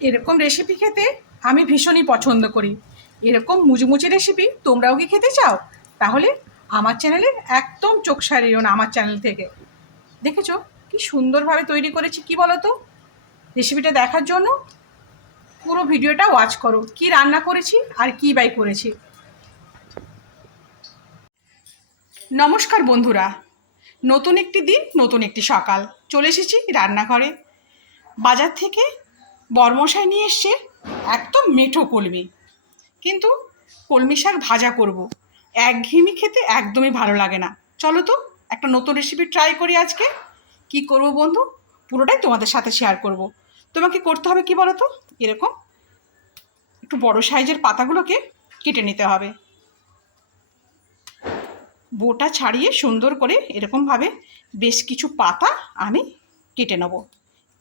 এরকম রেসিপি খেতে আমি ভীষণই পছন্দ করি। এরকম মুচমুচি রেসিপি তোমরাও কি খেতে চাও? তাহলে আমার চ্যানেলে একদম চোখ সারিও না আমার চ্যানেল থেকে। দেখেছ? কি সুন্দরভাবে তৈরি করেছি, কি বলো তো রেসিপিটা দেখার জন্য পুরো ভিডিওটা ওয়াচ করো। কি রান্না করেছি আর কি বাই করেছি। নমস্কার বন্ধুরা। নতুন একটি দিন, নতুন একটি সকাল। চলে এসেছি রান্নাঘরে। বাজার থেকে বরমশাই নিয়ে এসছে একদম মেঠো কলমি। কিন্তু কলমি শাক ভাজা করব। একঘেয়েমি খেতে একদমই ভালো লাগে না। চলো তো, একটা নতুন রেসিপি ট্রাই করি আজকে। কি করব বন্ধু? পুরোটাই তোমাদের সাথে শেয়ার করব। তোমাকে করতে হবে কি বলো তো এরকম একটু বড় সাইজের পাতাগুলোকে কেটে নিতে হবে। বোটা ছাড়িয়ে সুন্দর করে এরকমভাবে বেশ কিছু পাতা আমি কেটে নেব।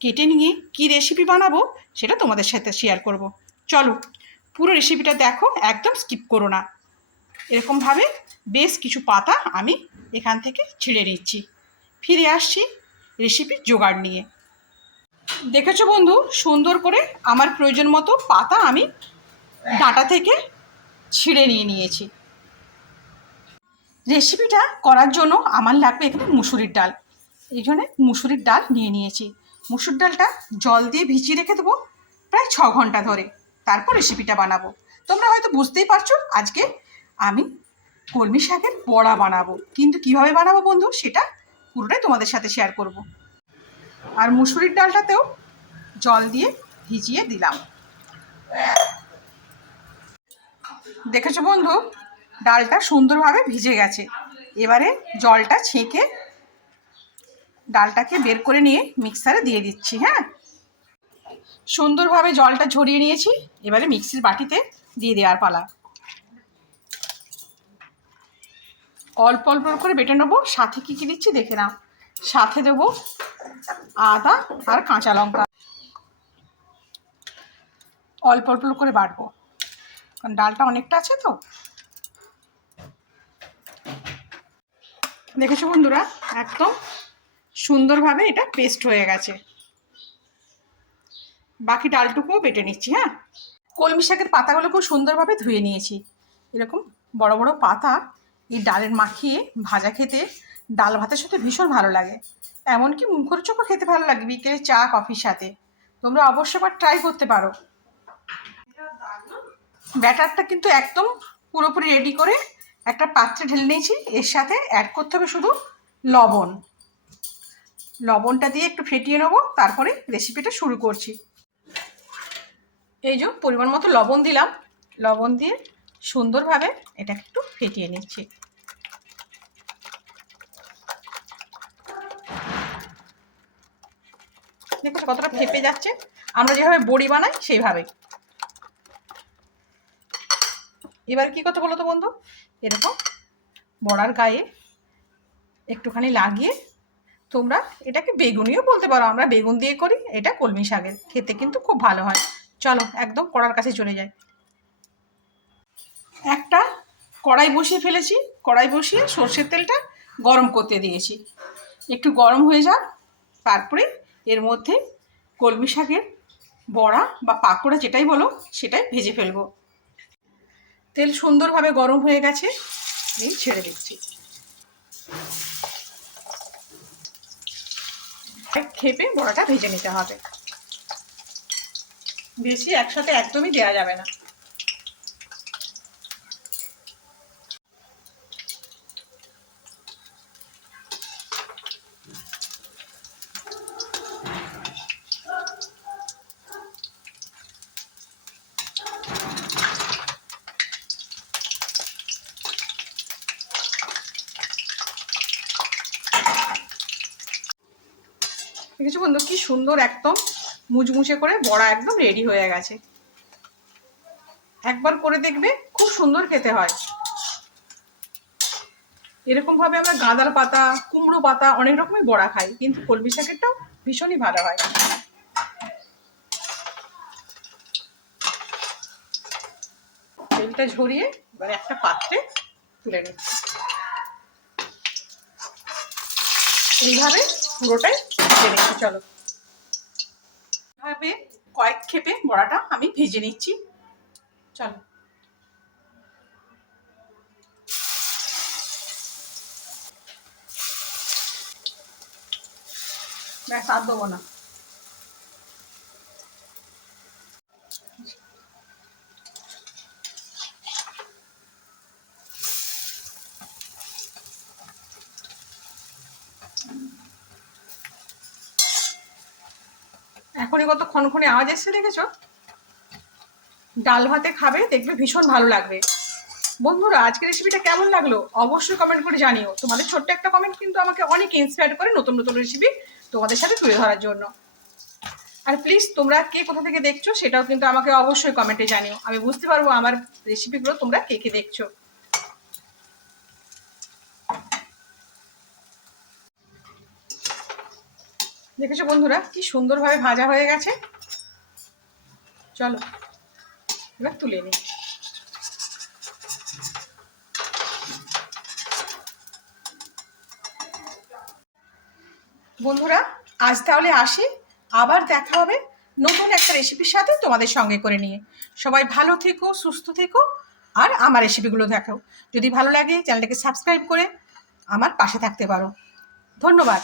কেটে নিয়ে কি রেসিপি বানাবো সেটা তোমাদের সাথে শেয়ার করব। চলো, পুরো রেসিপিটা দেখো, একদম স্কিপ করো না। এরকমভাবে বেশ কিছু পাতা আমি এখান থেকে ছিঁড়ে নিচ্ছি ফিরে আসছি রেসিপির জোগাড় নিয়ে। দেখেছ বন্ধু, সুন্দর করে আমার প্রয়োজন মতো পাতা আমি ডাঁটা থেকে ছিঁড়ে নিয়ে নিয়েছি। রেসিপিটা করার জন্য আমার লাগবে এখানে মুসুরির ডাল। এই জন্য মুসুরির ডাল নিয়ে নিয়েছি। মুসুর ডালটা জল দিয়ে ভিজিয়ে রেখে দেবো প্রায় ছ ঘণ্টা ধরে। তারপর রেসিপিটা বানাবো। তোমরা হয়তো বুঝতেই পারছ, আজকে আমি কলমি শাকের বড়া বানাবো। কিন্তু কীভাবে বানাবো বন্ধু, সেটা পুরোটাই তোমাদের সাথে শেয়ার করব। আর মুসুরির ডালটাতেও জল দিয়ে ভিজিয়ে দিলাম। দেখেছ বন্ধু, ডালটা সুন্দরভাবে ভিজে গেছে। এবারে জলটা ছেঁকে ডালটাকে বের করে নিয়ে মিক্সারে দিয়ে দিচ্ছি হ্যাঁ? সুন্দরভাবে জলটা ঝরিয়ে নিয়েছি, এবারে মিক্সির বাটিতে দিয়ে দেওয়ার পালা। অল্প অল্প করে বেটে নেব, সাথে কী কী দিচ্ছি দেখে নাও। সাথে দেবো আদা আর কাঁচা লঙ্কা। অল্প অল্প করে বাটবো, কারণ ডালটা অনেকটা আছে তো। দেখেছ বন্ধুরা, একদম সুন্দরভাবে এটা পেস্ট হয়ে গেছে। বাকি ডালটুকুও বেটে নিচ্ছি হ্যাঁ? কলমি শাকের পাতাগুলো খুব সুন্দরভাবে ধুয়ে নিয়েছি। এরকম বড় বড় পাতা এই ডালের মাখিয়ে ভাজা খেতে ডাল ভাতের সাথে ভীষণ ভালো লাগে। এমনকি মুখর চোখও খেতে ভালো লাগে বিকেলে চা, কফির সাথে। তোমরা অবশ্যই আবার ট্রাই করতে পারো। ব্যাটারটা কিন্তু একদম পুরোপুরি রেডি করে একটা পাত্রে ঢেলে নিয়েছি। এর সাথে অ্যাড করতে হবে শুধু লবণ। লবণটা দিয়ে একটু ফেটিয়ে নেব, তারপরে রেসিপিটা শুরু করছি। এই যে পরিমাণ মতো লবণ দিলাম, লবণ দিয়ে সুন্দরভাবে এটাকে একটু ফেটিয়ে নিচ্ছি। দেখুন কতটা ফেপে যাচ্ছে, আমরা যেভাবে বড়ি বানাই সেইভাবে। এবার কি কথা বলো তো বন্ধু? এরকম বড়ার গায়ে একটুখানি লাগিয়ে তোমরা এটাকে বেগুনিও বলতে পারো, আমরা বেগুন দিয়ে করি, এটা কলমি শাকের, খেতে কিন্তু খুব ভালো হয়। চলো একদম কড়ার কাছে চলে যাই। একটা কড়াই বসিয়ে ফেলেছি, কড়াই বসিয়ে সর্ষের তেলটা গরম করতে দিয়েছি। একটু গরম হয়ে যাক, তারপরে এর মধ্যে কলমি শাকের বড়া বা পাকোড়া যেটাই বলো, সেটাই ভেজে ফেলব। তেল সুন্দরভাবে গরম হয়ে গেছে এই ছেড়ে দিচ্ছি। খেপে বড়াটা ভেজে নিতে হবে। বেশি একসাথে একদমই দেওয়া যাবে না। দেখেছ বন্ধু? কি সুন্দর একদম মুচমুচে করে বড়া একদম রেডি হয়ে গেছে। একবার করে দেখবে, খুব সুন্দর খেতে হয়। এরকম ভাবে আমরা গাঁদার পাতা, কুমড়ো পাতা অনেক রকমের বড়া খাই, কিন্তু কলমি শাকেরটাও ভীষণই ভালো হয়। তেলটা ঝরিয়ে এবার একটা পাত্রে তুলে নিচ্ছি। এইভাবে পুরোটাই ভেজে নিচ্ছি, চলো। এভাবে কয়েক খেপে বড়াটা আমি ভেজে নিচ্ছি, চলো। ব্যাস, আর দেবো না। এখনই কত ক্ষণক্ষণে আওয়াজ এসছে দেখেছ? ডাল ভাতে খাবে, দেখবে ভীষণ ভালো লাগবে। বন্ধুরা, আজকের রেসিপিটা কেমন লাগল? অবশ্যই কমেন্ট করে জানিও। তোমাদের ছোট্ট একটা কমেন্ট কিন্তু আমাকে অনেক ইন্সপায়ার করে নতুন নতুন রেসিপি তোমাদের সাথে তুলে ধরার জন্য। আর প্লিজ তোমরা কে কোথা থেকে দেখছ, সেটাও কিন্তু আমাকে অবশ্যই কমেন্টে জানিও। আমি বুঝতে পারব আমার রেসিপিগুলো তোমরা কে কে দেখছ। দেখেছ বন্ধুরা, কি সুন্দরভাবে ভাজা হয়ে গেছে? চলো, এবার তুলে নিই। বন্ধুরা, আজ তাহলে আসি, আবার দেখা হবে নতুন একটা রেসিপির সাথে তোমাদের সঙ্গে করে নিয়ে। সবাই ভালো থেকো, সুস্থ থেকো, আর আমার রেসিপিগুলো দেখো যদি ভালো লাগে, চ্যানেলটাকে সাবস্ক্রাইব করে আমার পাশে থাকতে পারো। ধন্যবাদ।